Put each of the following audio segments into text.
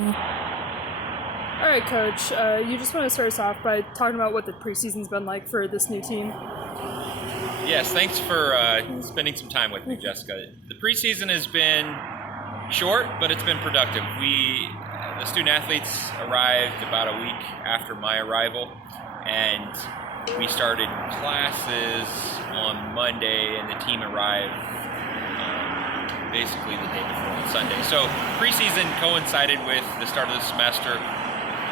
All right, Coach. You just want to start us off by talking about what the preseason's been like for this new team. Yes, thanks for spending some time with me, Jessica. The preseason has been short, but it's been productive. The student athletes arrived about a week after my arrival, and we started classes on Monday, and the team arrived basically the day before on Sunday. So preseason coincided with the start of the semester,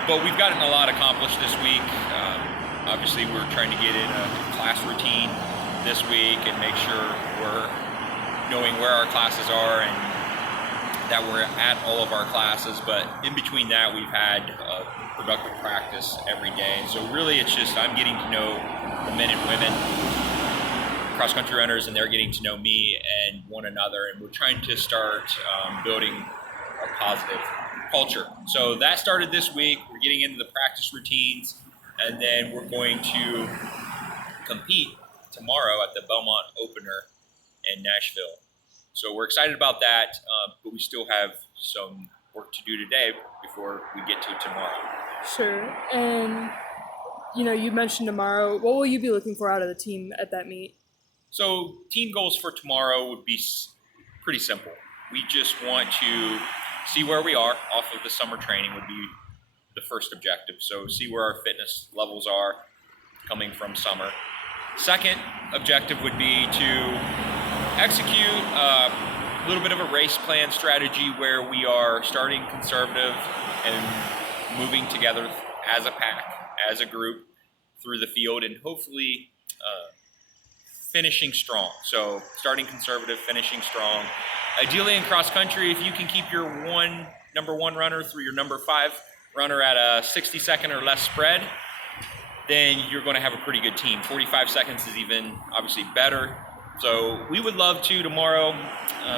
but we've gotten a lot accomplished this week. Obviously, we're trying to get in a class routine this week and make sure we're knowing where our classes are and that we're at all of our classes. But in between that, we've had productive practice every day. So really, it's just I'm getting to know the men and women cross-country runners, and they're getting to know me and one another, and we're trying to start building a positive culture. So that started this week. We're getting into the practice routines, and then we're going to compete tomorrow at the Belmont Opener in Nashville. So we're excited about that, but we still have some work to do today before we get to tomorrow. Sure. And, you mentioned tomorrow. What will you be looking for out of the team at that meet? So team goals for tomorrow would be pretty simple. We just want to see where we are off of the summer training would be the first objective. So see where our fitness levels are coming from summer. Second objective would be to execute a little bit of a race plan strategy where we are starting conservative and moving together as a pack, as a group through the field, and hopefully finishing strong. So starting conservative, finishing strong. Ideally in cross country, if you can keep your number one runner through your number 5 runner at a 60-second or less spread, then you're going to have a pretty good team. 45 seconds is even obviously better. So we would love to tomorrow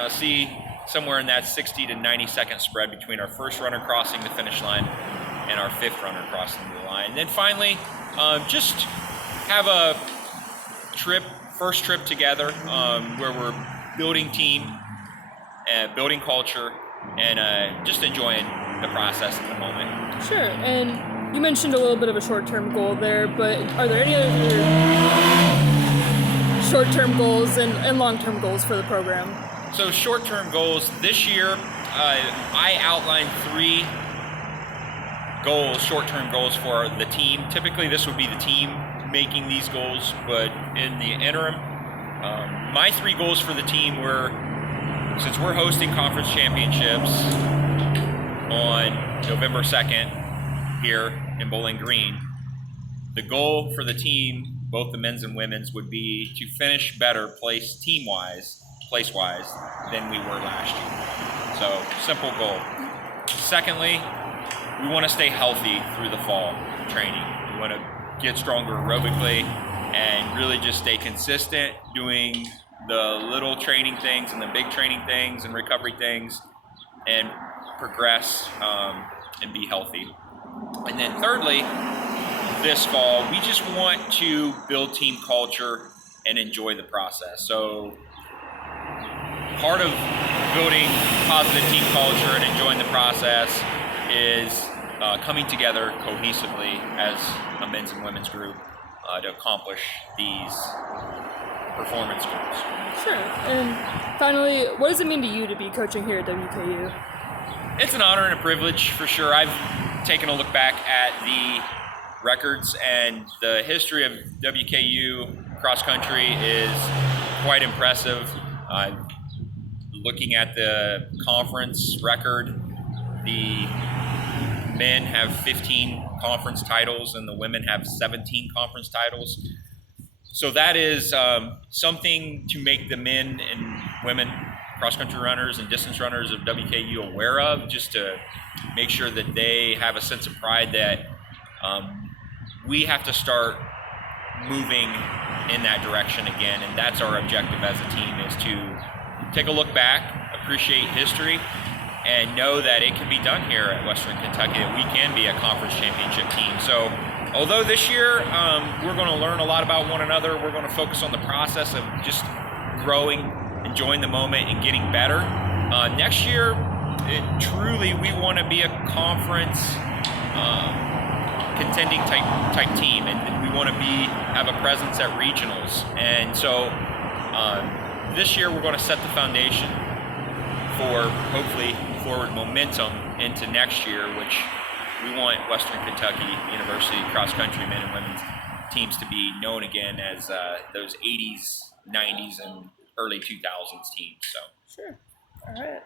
see somewhere in that 60 to 90-second spread between our first runner crossing the finish line and our 5th runner crossing the line. And then finally, just have a first trip together where we're building team, building culture, and just enjoying the process at the moment. Sure. And you mentioned a little bit of a short-term goal there, but are there any other short-term goals and long-term goals for the program? So short-term goals this year, I outlined 3 goals, short-term goals for the team. Typically, this would be the team making these goals, but in the interim, my 3 goals for the team were, since we're hosting conference championships on November 2nd here in Bowling Green, the goal for the team, both the men's and women's, would be to finish better place-wise than we were last year. So simple goal. Secondly, we want to stay healthy through the fall training. We want to get stronger aerobically and really just stay consistent doing the little training things and the big training things and recovery things and progress and be healthy. And then thirdly, this fall, we just want to build team culture and enjoy the process. So part of building positive team culture and enjoying the process is coming together cohesively as a men's and women's group to accomplish these performance goals. Sure. And finally, what does it mean to you to be coaching here at WKU? It's an honor and a privilege for sure. I've taken a look back at the records, and the history of WKU cross country is quite impressive. Looking at the conference record, the men have 15 conference titles and the women have 17 conference titles. So that is something to make the men and women cross-country runners and distance runners of WKU aware of, just to make sure that they have a sense of pride that we have to start moving in that direction again. And that's our objective as a team, is to take a look back, appreciate history, and know that it can be done here at Western Kentucky, that we can be a conference championship team. So although this year we're going to learn a lot about one another, we're going to focus on the process of just growing, enjoying the moment, and getting better. Next year, truly we want to be a conference contending type team, and we want to have a presence at regionals. And so this year we're going to set the foundation for hopefully forward momentum into next year, which we want Western Kentucky University cross country men and women's teams to be known again as those 80s, 90s, and early 2000s teams. So. Sure. All right.